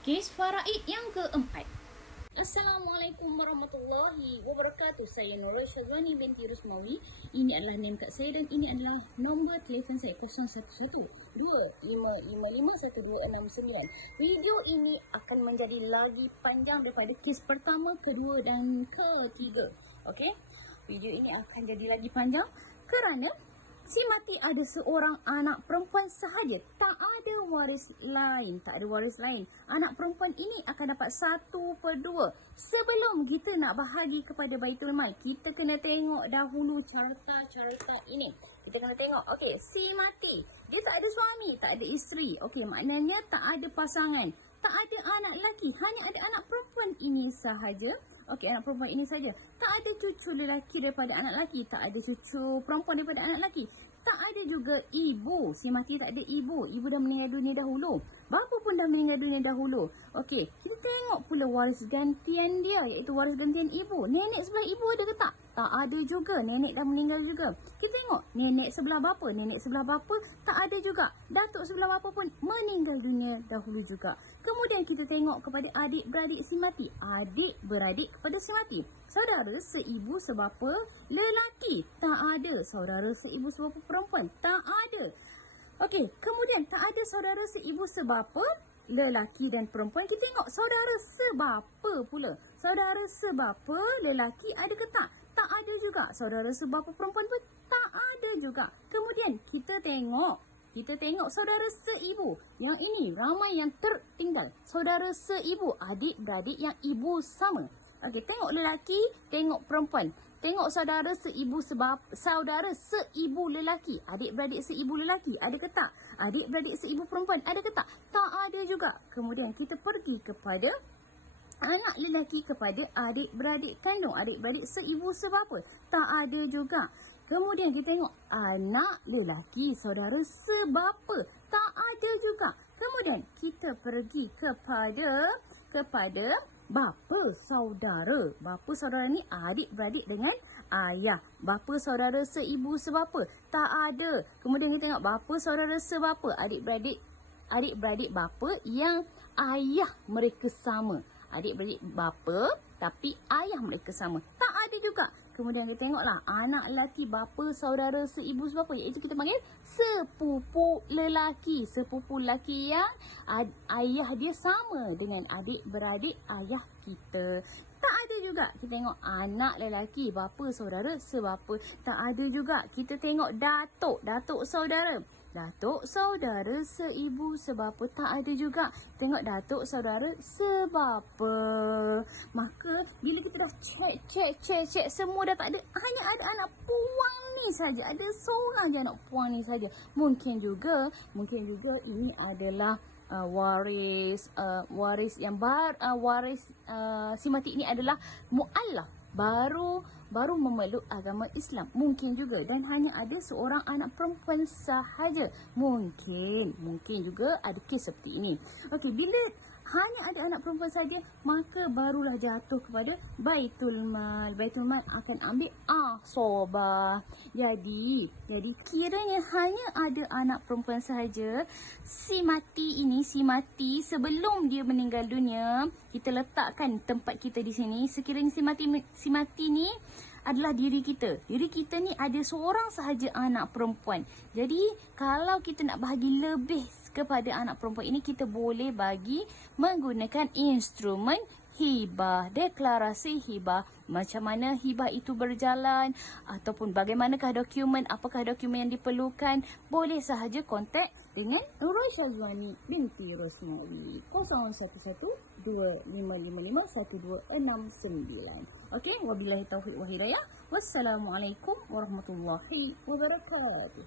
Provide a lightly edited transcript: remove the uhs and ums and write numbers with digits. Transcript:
Kes faraid yang keempat. Assalamualaikum warahmatullahi wabarakatuh. Saya Nurul Syazwani binti Rusmawi. Ini adalah name kad saya dan ini adalah nombor telefon saya 0112555169. Video ini akan menjadi lagi panjang daripada kes pertama, kedua dan ketiga. Okey. Video ini akan jadi lagi panjang kerana si mati ada seorang anak perempuan sahaja. Tak ada waris lain. Anak perempuan ini akan dapat 1/2. Sebelum kita nak bahagi kepada Baitul Mal, kita kena tengok dahulu carta ini. Kita kena tengok. Okey, si mati, dia tak ada suami, tak ada isteri. Okey, maknanya tak ada pasangan. Tak ada anak lelaki. Hanya ada anak perempuan ini sahaja. Okey, anak perempuan ini saja. Tak ada cucu lelaki daripada anak lelaki. Tak ada cucu perempuan daripada anak lelaki. Tak ada juga ibu. Si mati tak ada ibu. Ibu dah meninggal dunia dahulu. Bapa pun dah meninggal dunia dahulu. Okey, kita tengok pula waris gantian dia, iaitu waris gantian ibu. Nenek sebelah ibu ada ke tak? Tak ada juga. Nenek dah meninggal juga. Kita tengok nenek sebelah bapa. Nenek sebelah bapa tak ada juga. Datuk sebelah bapa pun meninggal dunia dahulu juga. Kemudian kita tengok kepada adik-beradik si mati. Adik-beradik kepada si mati. Saudara seibu sebapa lelaki. Tak ada. Saudara seibu sebapa perempuan. Tak ada. Okey, kemudian tak ada saudara seibu sebapa lelaki dan perempuan. Kita tengok saudara sebapa pula. Saudara sebapa lelaki ada ke tak? Tak ada juga. Saudara sebapa perempuan pun tak ada juga. Kemudian kita tengok saudara seibu. Yang ini ramai yang tertinggal. Saudara seibu, adik-beradik yang ibu sama. Okey, tengok lelaki, tengok perempuan. Tengok saudara seibu lelaki. Adik-beradik seibu lelaki ada ke tak? Adik-beradik seibu perempuan ada ke tak? Tak ada juga. Kemudian kita pergi kepada anak lelaki kepada adik-beradik kandung. Adik-beradik seibu sebapa. Tak ada juga. Kemudian kita tengok anak lelaki saudara sebapa. Tak ada juga. Kemudian kita pergi kepada bapa saudara. Bapa saudara ni adik-beradik dengan ayah. Bapa saudara seibu sebapa. Tak ada. Kemudian kita tengok bapa saudara sebapa. Adik-beradik bapa yang ayah mereka sama. Adik-beradik bapa tapi ayah mereka sama. Tak ada juga. Kemudian kita tengoklah anak lelaki bapa saudara seibu sebapa, iaitu kita panggil sepupu lelaki. Sepupu lelaki yang ayah dia sama dengan adik-beradik ayah kita. Tak ada juga. Kita tengok anak lelaki bapa saudara sebapa. Tak ada juga. Kita tengok datuk saudara. Datuk saudara seibu sebapa. Tak ada juga. Tengok datuk saudara sebapa. Maka bila kita dah cek semua dah tak ada. Hanya ada anak puang ni saja. Ada seorang je anak puang ni saja. Mungkin juga ini adalah waris si mati ini adalah mu'allaf, baru memeluk agama Islam. Mungkin juga. Dan hanya ada seorang anak perempuan sahaja. Mungkin juga ada kes seperti ini. Okey, bila hanya ada anak perempuan saja, maka barulah jatuh kepada Baitul Mal. Baitul Mal akan ambil asobah. Jadi kiranya hanya ada anak perempuan sahaja. Si mati sebelum dia meninggal dunia, kita letakkan tempat kita di sini. Sekiranya si mati ni adalah diri kita. Diri kita ni ada seorang sahaja anak perempuan. Jadi kalau kita nak bahagi lebih kepada anak perempuan ini, kita boleh bagi menggunakan instrumen hibah, deklarasi hibah. Macam mana hibah itu berjalan ataupun bagaimanakah dokumen, apakah dokumen yang diperlukan, boleh sahaja kontak dengan Nurul Syazwani binti Rusmawi 0112555169. Okey, wabillahi taufiq wa hidayah. Wassalamualaikum warahmatullahi wabarakatuh.